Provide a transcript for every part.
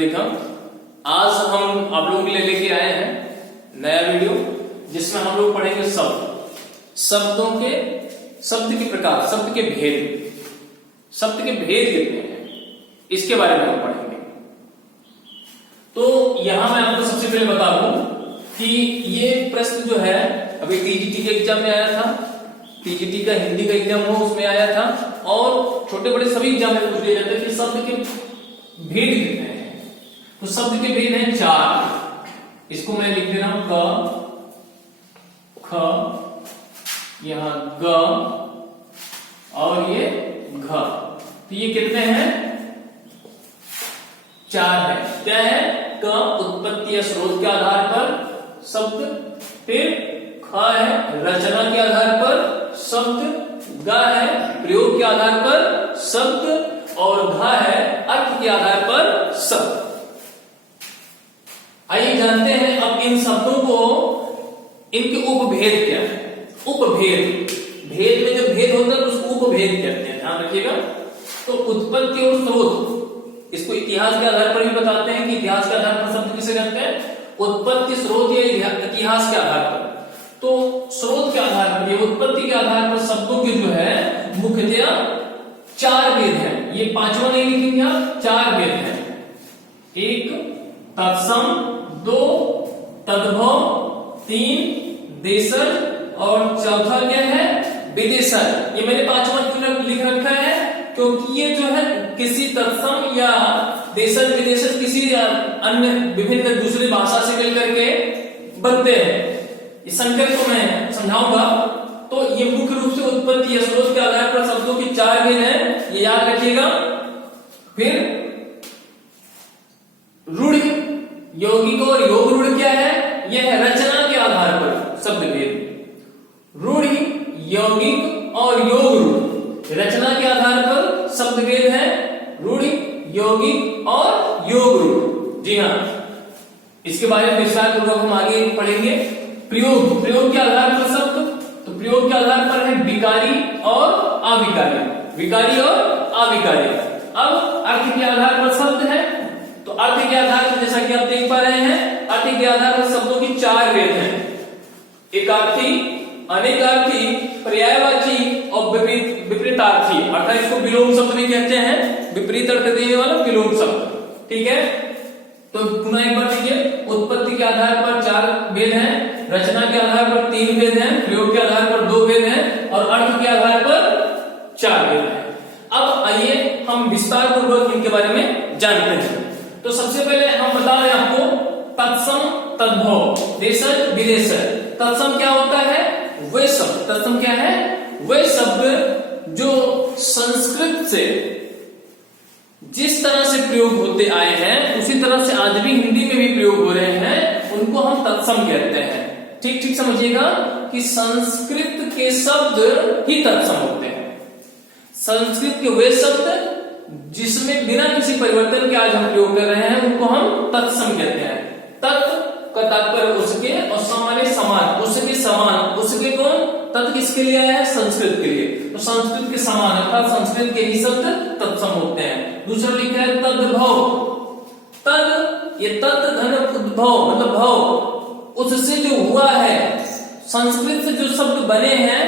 देखा आज हम आप लोगों के लिए लेके आए हैं नया वीडियो जिसमें हम लोग पढ़ेंगे शब्द के प्रकार, शब्द के भेद कितने हैं इसके बारे में हम पढ़ेंगे। तो यहां मैं आपको सबसे पहले बता दूं कि ये प्रश्न जो है अभी टीजीटी के एग्जाम में आया था, टीजीटी का हिंदी का एग्जाम हो उसमें आया था और छोटे बड़े सभी एग्जाम में पूछ लिया जाता है कि शब्द के भेद कितने हैं। तो शब्द के भेद हैं 4। इसको मैं लिख दे रहा हूं क, ख, यहां ग और ये घ। तो ये कितने हैं? 4 है। क्या है? क उत्पत्ति या स्रोत के आधार पर शब्द, फिर ख है रचना के आधार पर शब्द, ग है प्रयोग के आधार पर शब्द और घ है अर्थ के आधार पर शब्द। आइए जानते हैं अब इन शब्दों को, इनके उपभेद क्या है। उपभेद, भेद में जो भेद होता है उसको उपभेद कहते हैं, ध्यान रखिएगा। तो उत्पत्ति और स्रोत, इसको इतिहास के आधार पर भी बताते हैं कि इतिहास के आधार पर शब्द किसे कहते हैं, उत्पत्ति स्रोत या इतिहास के आधार पर। तो स्रोत के आधार पर, ये उत्पत्ति के आधार पर शब्दों के जो है मुख्यतया 4 भेद हैं। ये 5वां नहीं लिखेंगे आप, 4 भेद हैं। 1 तत्सम, 2 तद्भव, 3 देशज और चौथा क्या है विदेशज। ये मैंने 5वां क्यों लिख रखा है क्योंकि ये जो है किसी तत्सम या देशज विदेशज किसी अन्य विभिन्न दूसरी भाषा से मिलकर के बनते हैं। इस संकेत को मैं समझाऊंगा। तो ये मुख्य रूप से उत्पत्ति या स्रोत के आधार पर शब्दों की 4 भेद हैं, ये याद रखिएगा। फिर रूढ़, यौगिक और योग रूढ़ क्या है? यह है रचना के आधार पर शब्द भेद। रूढ़, यौगिक और योग रूढ़ रचना के आधार पर शब्द भेद है। रूढ़, यौगिक और योग रूढ़, जी हाँ, इसके बारे में विस्तार पूर्वक हम आगे पढ़ेंगे। प्रयोग, प्रयोग के आधार पर शब्द, तो प्रयोग के आधार पर है विकारी और अविकारी, विकारी और अविकारी। अब अर्थ के आधार पर शब्द है, तो अर्थ के आधार पर जैसा कि आप देख पा रहे हैं, अर्थ के आधार पर शब्दों की 4 भेद हैं। एकार्थी, अनेकार्थी, पर्यायवाची और विपरीतार्थी, अर्थात इसको विलोम शब्द भी कहते हैं, विपरीत अर्थ देने वाला विलोम शब्द। ठीक है, तो पुनः एक बार देखिए, उत्पत्ति के आधार पर 4 भेद हैं, रचना के आधार पर 3 भेद हैं, प्रयोग के आधार पर 2 भेद हैं और अर्थ के आधार पर 4 भेद हैं। अब आइए हम विस्तार पूर्वक इनके बारे में जानते हैं। तो सबसे पहले हम बता रहे हैं आपको तत्सम, तद्भव, देशज, विदेशज। तत्सम क्या होता है? वे शब्द, तत्सम क्या है? वे शब्द जो संस्कृत से जिस तरह से प्रयोग होते आए हैं उसी तरह से आज भी हिंदी में भी प्रयोग हो रहे हैं, उनको हम तत्सम कहते हैं। ठीक ठीक समझिएगा कि संस्कृत के शब्द ही तत्सम होते हैं। संस्कृत के वे शब्द जिसमें बिना किसी परिवर्तन के आज हम प्रयोग कर रहे हैं उनको हम तत्सम कहते हैं। तत् का तात्पर्य उसके और सामान्य समान, उसके समान, उसके कौन? तत् किसके लिए आया है? संस्कृत के लिए। तो संस्कृत के समान अर्थात संस्कृत के ही शब्द तत्सम होते हैं। दूसरा लिखा है तद्भव। तद, ये तत् धन उद्भव मतलब भव, उससे जो हुआ है, संस्कृत से जो शब्द बने हैं,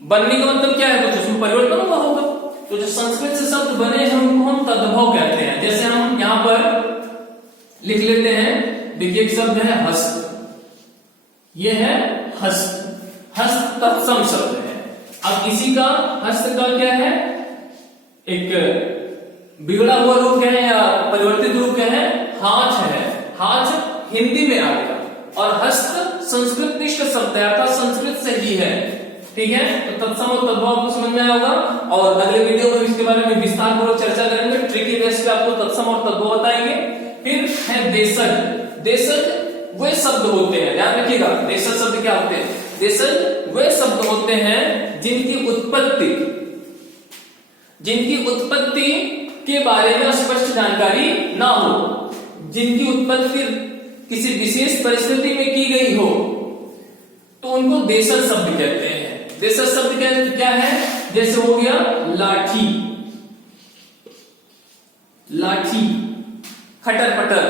बनने का मतलब क्या है? कुछ उसमें परिवर्तन हुआ होगा। तो जो संस्कृत से शब्द बने हैं उनको हम तद्भव कहते हैं। जैसे हम यहां पर लिख लेते हैं, देखिए एक शब्द है हस्त, यह है हस्त, हस्त तत्सम शब्द है। अब इसी का हस्त का क्या है? एक बिगड़ा हुआ रूप क्या है या परिवर्तित रूप क्या है? हाथ है। हाथ हिंदी में आ गया और हस्त संस्कृत निष्ठ शब्द है अर्थात संस्कृत से ही है। ठीक है, तो तत्सम और तद्भव आपको समझ में आया होगा और अगले वीडियो में इसके बारे में विस्तार पूर्वक चर्चा करेंगे। ट्रिकी बेस पे आपको तत्सम और तद्भव बताएंगे। फिर है देशज। देशज वे शब्द होते हैं, ध्यान रखिएगा, देशज शब्द क्या होते हैं? देशज वे शब्द होते हैं जिनकी उत्पत्ति के बारे में स्पष्ट जानकारी ना हो, जिनकी उत्पत्ति किसी विशेष परिस्थिति में की गई हो, तो उनको देशज शब्द कहते हैं। देशज शब्द क्या है? जैसे हो गया लाठी, लाठी, खटर पटर,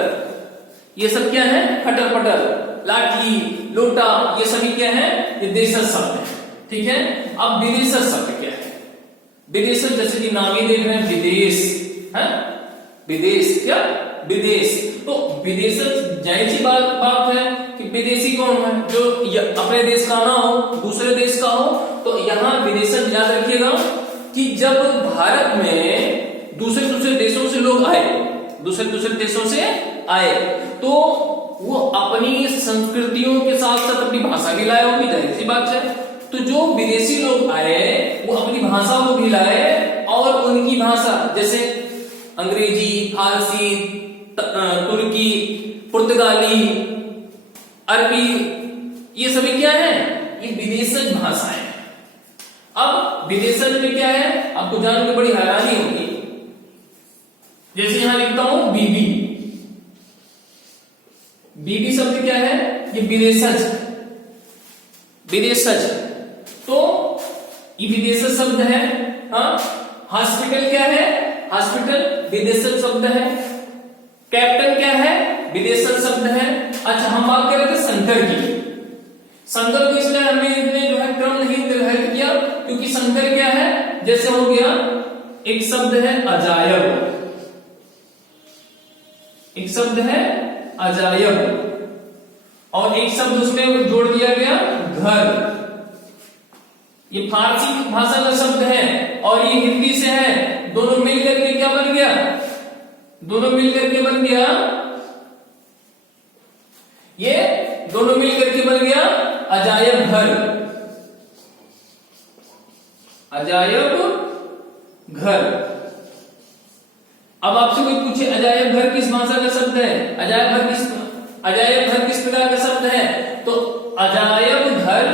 ये सब क्या है? खटर पटर, लाठी, लोटा, ये सभी क्या है? ये देशज शब्द है। ठीक है। अब विदेशज शब्द क्या है? विदेशज जैसे कि नाम ही देख रहे हैं, विदेश है, विदेश क्या? विदेश। तो विदेशज जाहिर सी बात है कि विदेशी कौन है? जो अपने देश का ना हो, दूसरे देश का हो। तो यहां विदेशज याद रखिएगा कि जब भारत में दूसरे दूसरे देशों से लोग आए, दूसरे दूसरे देशों से आए, तो वो अपनी संस्कृतियों के साथ साथ अपनी भाषा भी लाए होगी, जाहिर सी बात है। तो जो विदेशी लोग आए वो अपनी भाषा को भी लाए, और उनकी भाषा जैसे अंग्रेजी, फारसी, तुर्की, पुर्तगाली, अरबी, ये सभी क्या है? ये विदेशज भाषाएं। अब विदेशज में क्या है? आपको जान के बड़ी हैरानी होगी। जैसे यहां लिखता हूं बीबी, बीबी शब्द क्या है? ये विदेशज, विदेशज। तो ये विदेशज शब्द है। हाँ, हॉस्पिटल क्या है? हॉस्पिटल विदेशज शब्द है। कैप्टन क्या है? विदेशज शब्द है। अच्छा, हम बात कर रहे थे संकर की। संकर को इसलिए हमने जो है क्रम नहीं निर्धारित किया, क्योंकि संकर क्या है? जैसे हो गया एक शब्द है अजायब, एक शब्द है अजायब, और एक शब्द उसमें जोड़ दिया गया घर। ये फारसी भाषा का शब्द है और ये हिंदी से है, दोनों मिलकर के क्या बन गया? दोनों मिलकर के बन गया, ये दोनों मिलकर के बन गया अजायब घर, अजायब घर। अब आपसे कोई पूछे अजायब घर किस भाषा का शब्द है? अजायब घर किस प्रकार का शब्द है? तो अजायब घर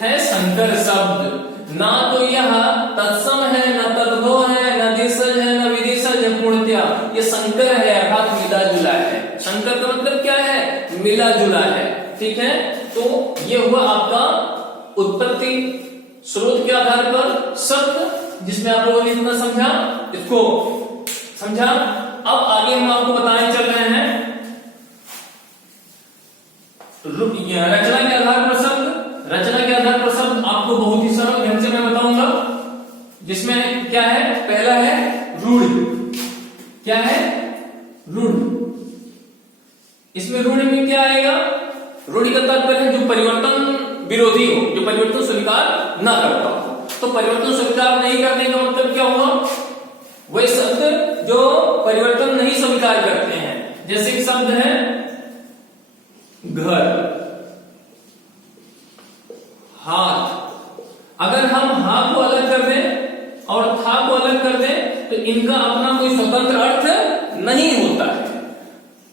है संकर शब्द। ना तो यह तत्सम है, न तद्भव है, न देशज है, न विदेशज है, पूर्णतया ये संकर है, अर्थात मिला जुला है। संकर का मतलब क्या है? मिला जुला है। ठीक है। तो ये हुआ आपका उत्पत्ति स्रोत के आधार पर शब्द, जिसमें आप लोगों ने इतना समझा, इसको समझा। अब आगे हम आपको बताने चल रहे हैं रचना के आधार पर शब्द। रचना के आधार पर शब्द आपको बहुत ही सरल ढंग से मैं बताऊंगा, जिसमें क्या है? पहला है रूढ़। क्या है? रूढ़। इसमें रूढ़ में क्या आएगा? रूढ़ का तात्पर्य जो परिवर्तन विरोधी हो, जो परिवर्तन स्वीकार ना करता हो। तो परिवर्तन स्वीकार नहीं करने का मतलब क्या हुआ? वह शब्द जो परिवर्तन नहीं स्वीकार करते हैं। जैसे एक शब्द है घर, हाथ। अगर हम हा को अलग कर दें और था को अलग कर दें तो इनका अपना कोई स्वतंत्र अर्थ नहीं होता है।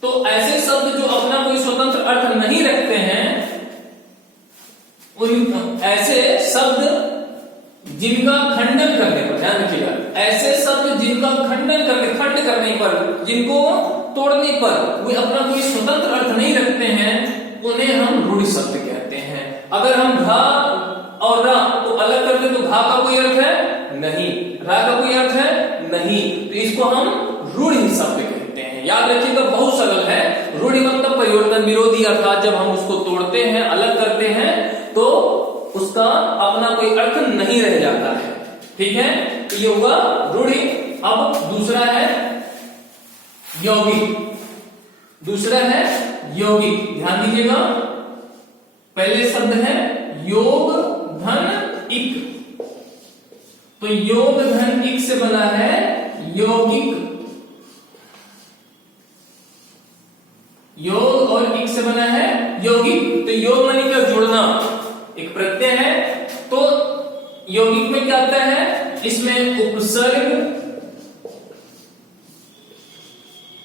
तो ऐसे शब्द जो अपना कोई स्वतंत्र अर्थ नहीं रखते हैं, उन ऐसे शब्द जिनका खंडन करने पर, ध्यान रखिएगा, ऐसे शब्द जिनका खंड करने पर, जिनको तोड़ने पर वे अपना कोई स्वतंत्र अर्थ नहीं रखते हैं, उन्हें हम रूढ़ शब्द कहते हैं। अगर हम घा और रा को अलग कर दे तो घा का कोई अर्थ है नहीं, रा का कोई अर्थ है नहीं, तो इसको हम रूढ़ शब्द कहते हैं। याद रखिएगा, बहुत सरल है। रूढ़ मतलब परिवर्तन विरोधी, अर्थात जब हम उसको तोड़ते हैं, अलग करते हैं, तो उसका अपना कोई अर्थ नहीं रह जाता है। ठीक है। तो ये होगा रूढ़। अब दूसरा है यौगिक। दूसरा है यौगिक, ध्यान दीजिएगा। पहले शब्द है योग धन इक। तो योग धन इक से बना है यौगिक। योग और इक से बना है यौगिक। तो योग माने क्या? जोड़ना, एक प्रत्यय है। तो यौगिक में क्या आता है? इसमें उपसर्ग,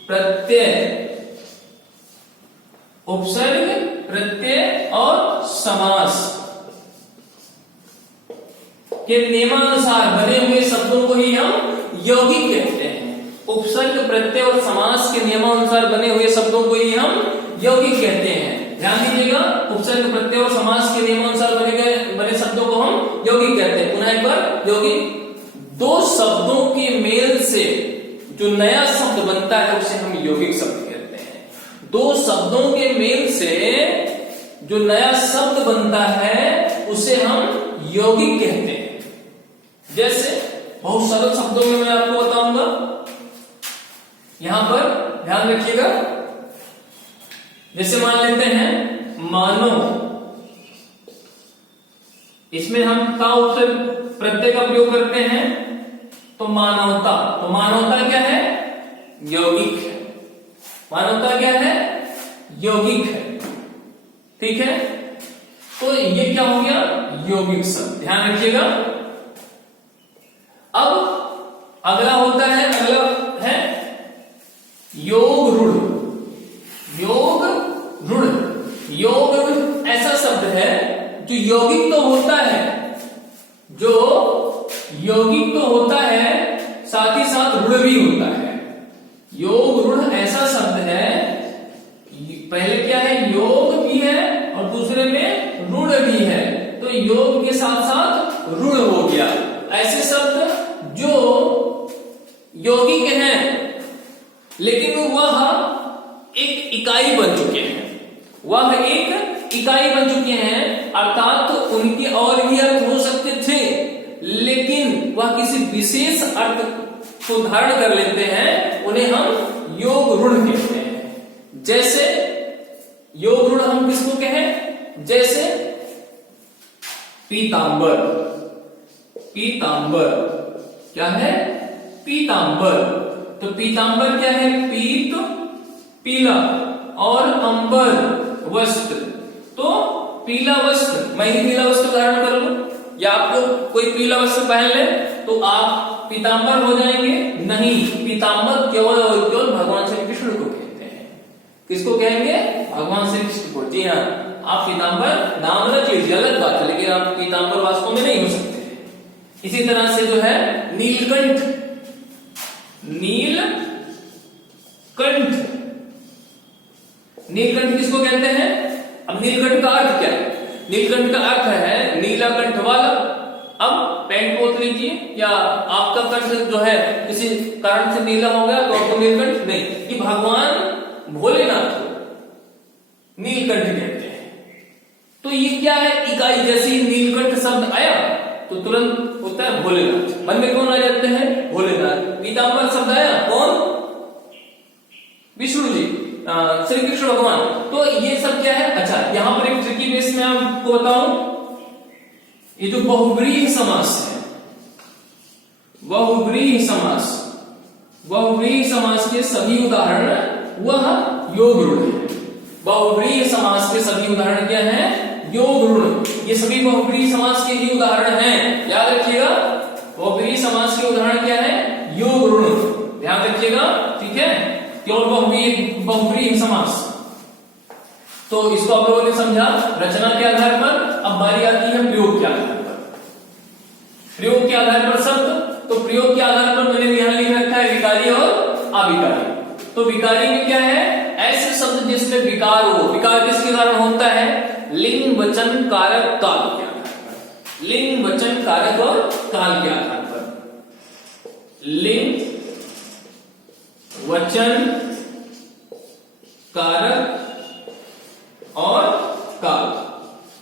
प्रत्यय, उपसर्ग, प्रत्यय और समास के नियमानुसार बने हुए शब्दों को ही हम यौगिक कहते हैं। उपसर्ग, प्रत्यय और समास के नियमानुसार बने हुए शब्दों को ही हम यौगिक कहते हैं। ध्यान दीजिएगा, उपसर्ग, प्रत्यय और समास के नियमानुसार बने शब्दों को हम यौगिक कहते हैं। पुनः एक बार, यौगिक दो शब्दों के मेल से जो नया शब्द बनता है उसे हम यौगिक शब्द कहते हैं। दो शब्दों के मेल से जो नया शब्द बनता है उसे हम यौगिक कहते हैं। जैसे बहुत सरल शब्दों में मैं आपको बताऊंगा, यहां पर ध्यान रखिएगा। जैसे मान लेते हैं मानो, इसमें हम का उत्तर प्रत्यय का प्रयोग करते हैं तो मानवता। तो मानवता क्या है? यौगिक है। मानवता क्या है? यौगिक है। ठीक है, तो ये क्या हो गया? यौगिक शब्द। ध्यान रखिएगा। अब अगला होता है, अगला है योग रूढ़। योग रूढ़, योग रूढ़ ऐसा शब्द है जो यौगिक तो होता है, जो यौगिक तो होता है साथ ही साथ रूढ़ भी होता है। योग रूढ़ ऐसा शब्द है, पहले क्या है? योग भी है और दूसरे में रूढ़ भी है, तो योग के साथ साथ रूढ़ हो गया। ऐसे शब्द जो यौगिक हैं लेकिन वह एक इकाई बन चुके हैं, वह एक इकाई बन चुके हैं, अर्थात उनके और भी अर्थ हो सकते थे लेकिन वह किसी विशेष अर्थ को धारण कर लेते हैं, उन्हें हम योग रूढ़ कहते हैं। जैसे योग रूढ़ हम किसको कहें? जैसे पीतांबर। पीतांबर क्या है? पीतांबर। तो पीतांबर क्या है? पीत पीला और अंबर वस्त्र, तो पीला वस्त्र, मैं ही पीला वस्त्र धारण कर लूं या आपको कोई पीला वस्त्र पहन ले तो आप पीतांबर हो जाएंगे? नहीं, पीतांबर केवल और केवल भगवान श्री कृष्ण को कहते हैं। किसको कहेंगे? भगवान श्री कृष्ण को। जी हाँ, आप पीतांबर नाम रख लीजिए, अलग बात है, लेकिन आप पीतांबर वास्तव में नहीं हो सकते। इसी तरह से जो है नीलकंठ। नीलकंठ, नीलकंठ किसको कहते हैं? अब नीलकंठ का अर्थ क्या है? नीलकंठ का अर्थ है नीला कंठ वाला। अब पेंट पोत लीजिए, या आपका कंठ जो है किसी कारण से नीला हो गया तो आपको नीलकंठ नहीं, ये भगवान भोलेनाथ को नीलकंठ कहते हैं। तो ये क्या है? इकाई। जैसे ही नीलकंठ शब्द आया तो तुरंत होता है भोलेनाथ, मन में कौन आ जाते हैं? भोलेनाथ। पीतांबर शब्द आया, कौन? विष्णु जी, श्री कृष्ण भगवान। तो ये सब क्या है? अच्छा, यहां पर एक ट्रिकी बेस में आपको बताऊं, ये जो बहुव्रीहि समास है, बहुव्रीहि समास, बहुव्रीहि समास के सभी उदाहरण वह योग रूढ़ है। बहुव्रीहि समास के सभी उदाहरण क्या है? योग रूढ़। ये सभी बहुव्रीहि समास के ही उदाहरण हैं, याद रखिएगा। बहुव्रीहि समास के उदाहरण क्या है? योग रूढ़, ध्यान रखिएगा। ठीक है, केवल बहुव्रीहि समास। तो इसको आप लोगों ने समझा रचना के आधार पर। अब बारी आती है प्रयोग के आधार पर। प्रयोग के आधार पर शब्द, तो प्रयोग के आधार पर मैंने यहां लिख रखा है विकारी और अविकारी। तो विकारी में क्या है? ऐसे शब्द जिसमें विकार हो। विकार किसके कारण होता है? लिंग वचन कारक काल के आधार पर। लिंग वचन कारक और काल के आधार पर। लिंग वचन कारक और काल,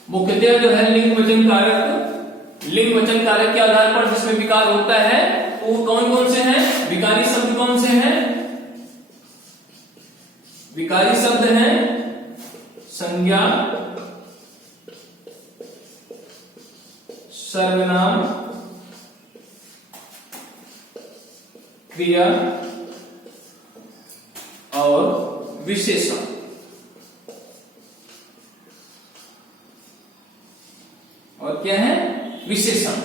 मुख्यतः जो है लिंग वचन कारक। लिंग वचन कारक के आधार पर जिसमें विकार होता है वो कौन कौन से हैं? विकारी शब्द कौन से हैं? विकारी शब्द हैं संज्ञा, सर्वनाम, क्रिया और विशेषण। और क्या है? विशेषण।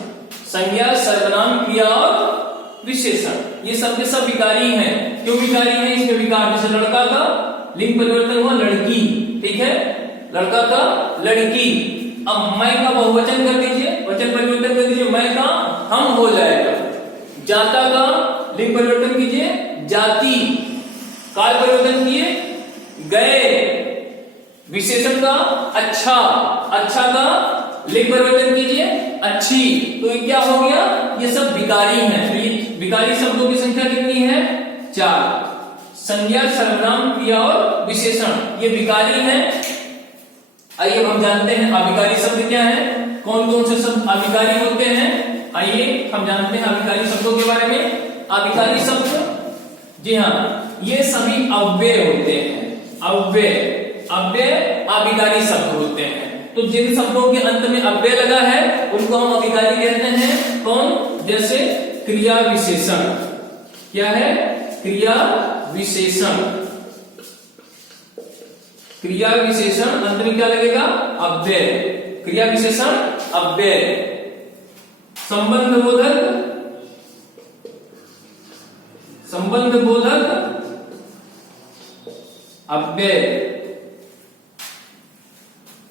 संज्ञा, सर्वनाम, क्रिया और विशेषण, ये सब के सब विकारी हैं। क्यों विकारी हैं? इसमें विकार, जैसे लड़का का लिंग परिवर्तन हुआ लड़की, ठीक है, लड़का का लड़की। अब मैं का बहुवचन कर दीजिए, वचन परिवर्तन कर दीजिए, मैं का हम हो जाएगा। जाता का लिंग परिवर्तन कीजिए जाति, काल परिवर्तन किए गए। विशेषण का अच्छा, अच्छा का लिंग परिवर्तन कीजिए अच्छी। तो ये क्या हो गया? ये सब विकारी हैं। तो ये विकारी शब्दों की संख्या कितनी है? चार। संज्ञा, सर्वनाम, क्रिया और विशेषण ये विकारी हैं। आइए हम जानते हैं अविकारी शब्द क्या है, कौन कौन से शब्द अविकारी होते हैं। आइए हम जानते हैं अविकारी शब्दों के बारे में। अविकारी शब्द, जी हाँ, ये सभी अव्यय होते हैं। अव्यय अविकारी शब्द होते हैं। तो जिन शब्दों के अंत में अव्यय लगा है उनको हम अविकारी कहते हैं। कौन? जैसे क्रिया विशेषण। क्या है? क्रिया विशेषण। क्रिया विशेषण अंत में क्या लगेगा? अव्यय। क्रिया विशेषण अव्यय। संबंध बोधक, संबंध बोधक अव्यय।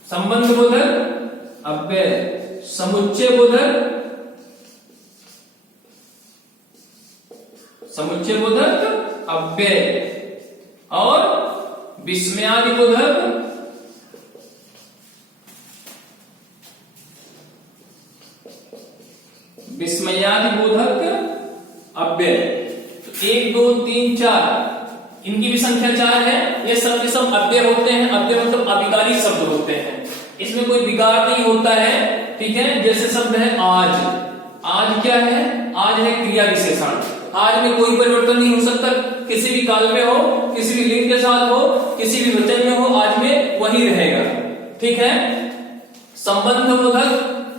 संबंध बोधक अव्यय। समुच्चय बोधक, समुच्चय बोधक अव्यय। और विस्मयादि बोधक, विस्मयादि बोधक अव्यय। तो 1 2 3 4 इनकी भी संख्या 4 है। ये सब के सब अव्यय होते हैं। अव्यय मतलब अविकारी शब्द होते हैं, इसमें कोई विकार नहीं होता है। ठीक है, जैसे शब्द है आज। आज क्या है? आज है क्रिया विशेषण। आज में कोई परिवर्तन नहीं हो सकता, किसी भी काल में हो, किसी भी लिंग के साथ हो, किसी भी वचन में हो, आज में वही रहेगा। ठीक है। संबंध बोधक,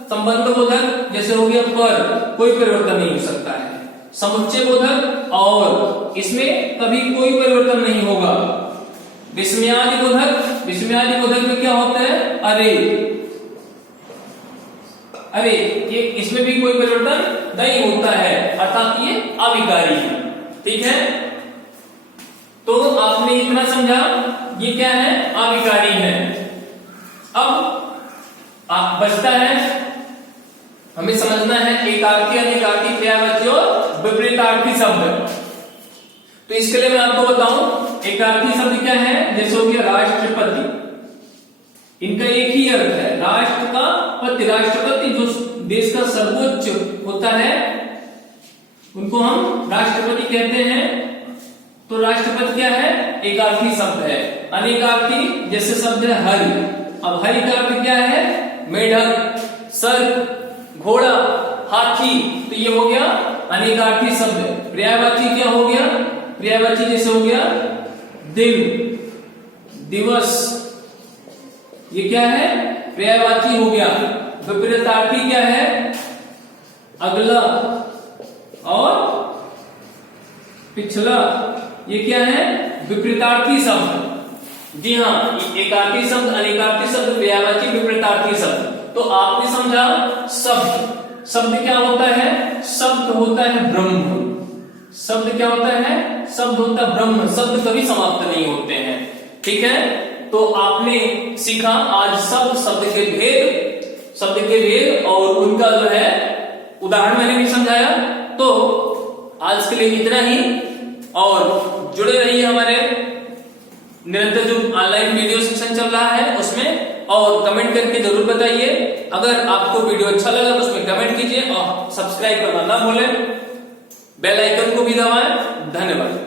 संबंध बोधक जैसे हो गया पर, कोई परिवर्तन नहीं हो सकता है। समुच्चय बोधक और, इसमें कभी कोई परिवर्तन नहीं होगा। विस्मयादि बोधक, विस्मयादि बोधक में क्या होता है? अरे, अरे, ये इसमें भी कोई परिवर्तन नहीं होता है, अर्थात ये अविकारी है। ठीक है, तो आपने इतना समझा, ये क्या है? अविकारी है। अब आप बचता है, हमें समझना है एकार्थी, अनेकार्थी, पर्यायवाची और विपरीतार्थी शब्द। तो इसके लिए मैं आपको बताऊं, एकार्थी शब्द क्या है? जैसे हो गया राष्ट्रपति, इनका एक ही अर्थ है, राष्ट्र का पति। राष्ट्रपति जो देश का सर्वोच्च होता है उनको हम राष्ट्रपति कहते हैं। तो राष्ट्रपति क्या है? एकार्थी शब्द है। अनेकार्थी जैसे शब्द है हरि। अब हरि का अर्थ क्या है? मेढक, सर्प, घोड़ा, हाथी। तो ये हो गया अनेकार्थी शब्द। पर्यायवाची क्या हो गया? पर्यायवाची जैसे हो गया दिन, दिवस, ये क्या है? पर्यायवाची हो गया। विपरीतार्थी क्या है? अगला और पिछला, ये क्या है? विपरीतार्थी शब्द। जी हाँ, एकार्थी शब्द, अनेकार्थी शब्द, पर्यायवाची, विपरीतार्थी शब्द। तो आपने समझा शब्द। शब्द क्या होता है? शब्द होता है ब्रह्म। शब्द क्या होता है? शब्द होता है ब्रह्म। शब्द कभी समाप्त नहीं होते हैं। ठीक है, तो आपने सीखा आज शब्द, शब्द के भेद, शब्द के भेद और उनका जो है उदाहरण मैंने भी समझाया। तो आज के लिए इतना ही, और जुड़े रहिए हमारे निरंतर जो ऑनलाइन वीडियो सेक्शन चल रहा है उसमें, और कमेंट करके जरूर बताइए। अगर आपको वीडियो अच्छा लगा तो उसमें कमेंट कीजिए और सब्सक्राइब करना ना भूलें, बेल आइकन को भी दबाएं। धन्यवाद।